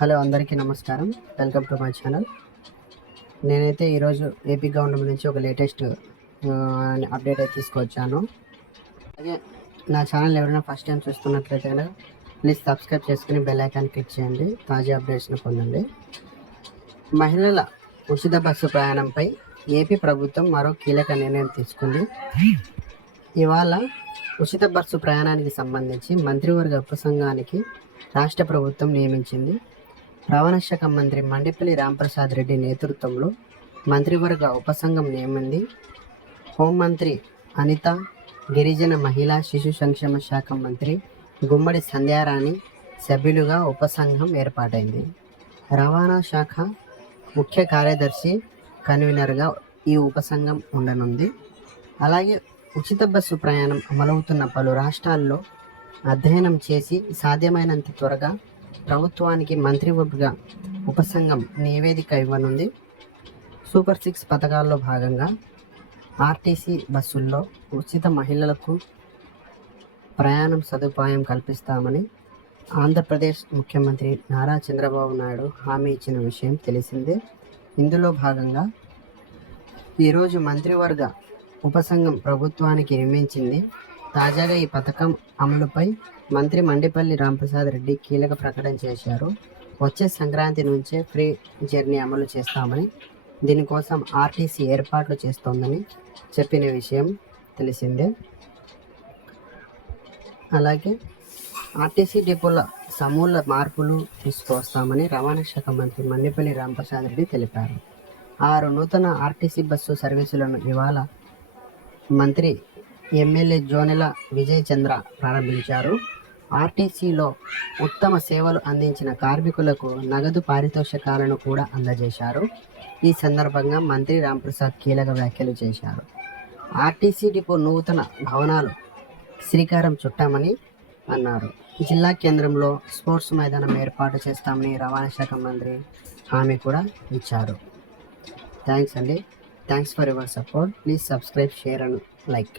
Hello అందరికీ నమస్కారం. Welcome to my channel నేనైతే ఈరోజు ఏపీ గవర్నమెంట్ నుంచి ఒక లేటెస్ట్ అప్డేట్ అయితే తీసుకొచ్చాను. అలాగే నా ఛానల్ ఎవరైనా ఫస్ట్ టైం చూస్తున్నట్లయితే కనుక ప్లీజ్ సబ్స్క్రైబ్ చేసుకుని బెల్ ఐకాన్ క్లిక్ చేయండి. తాజా అప్డేట్స్ని పొందండి. మహిళల ఉచిత బస్సు ప్రయాణంపై ఏపీ ప్రభుత్వం మరో కీలక నిర్ణయం తీసుకుంది. ఇవాళ ఉచిత బస్సు ప్రయాణానికి సంబంధించి మంత్రివర్గ ఉపసంఘానికి రాష్ట్ర ప్రభుత్వం నియమించింది. రవాణా శాఖ మంత్రి మండిపల్లి రాంప్రసాద్ రెడ్డి నేతృత్వంలో మంత్రివర్గ ఉపసంఘం నియమింది. హోంమంత్రి అనిత గిరిజన మహిళా శిశు సంక్షేమ శాఖ మంత్రి గుమ్మడి సంధ్యారాణి సభ్యులుగా ఉపసంఘం ఏర్పాటైంది. రవాణా శాఖ ముఖ్య కార్యదర్శి కన్వీనర్గా ఈ ఉపసంఘం ఉండనుంది. అలాగే ఉచిత బస్సు ప్రయాణం అమలవుతున్న పలు రాష్ట్రాల్లో అధ్యయనం చేసి సాధ్యమైనంత త్వరగా ప్రభుత్వానికి మంత్రివర్గ ఉపసంఘం నివేదిక ఇవ్వనుంది. సూపర్ సిక్స్ పథకాల్లో భాగంగా ఆర్టీసీ బస్సుల్లో ఉచిత మహిళలకు ప్రయాణం సదుపాయం కల్పిస్తామని ఆంధ్రప్రదేశ్ ముఖ్యమంత్రి నారా చంద్రబాబు నాయుడు హామీ ఇచ్చిన విషయం తెలిసిందే. ఇందులో భాగంగా ఈరోజు మంత్రివర్గ ఉపసంఘం ప్రభుత్వానికి నియమించింది తాజాగా ఈ పథకం అమలుపై మంత్రి మండిపల్లి రాంప్రసాద్ రెడ్డి కీలక ప్రకటన చేశారు. వచ్చే సంక్రాంతి నుంచే ఫ్రీ జర్నీ అమలు చేస్తామని దీనికోసం ఆర్టీసీ ఏర్పాట్లు చేస్తోందని చెప్పిన విషయం తెలిసిందే. అలాగే ఆర్టీసీ డిపోల సమూల మార్పులు తీసుకువస్తామని రవాణా శాఖ మంత్రి మండిపల్లి రాంప్రసాద్ రెడ్డి తెలిపారు. ఆరు నూతన ఆర్టీసీ బస్సు సర్వీసులను ఇవాళ మంత్రి ఎమ్మెల్యే జోనెల విజయ్ చంద్ర ప్రారంభించారు. ఆర్టీసీలో ఉత్తమ సేవలు అందించిన కార్మికులకు నగదు పారితోషికాలను కూడా అందజేశారు. ఈ సందర్భంగా మంత్రి రాంప్రసాద్ కీలక వ్యాఖ్యలు చేశారు. ఆర్టీసీ డిపో నూతన భవనాలు శ్రీకారం చుట్టామని అన్నారు. జిల్లా కేంద్రంలో స్పోర్ట్స్ మైదానం ఏర్పాటు చేస్తామని రవాణా శాఖ మంత్రి హామీ కూడా ఇచ్చారు. థ్యాంక్స్ అండి. Thanks for your support. Please subscribe share and like.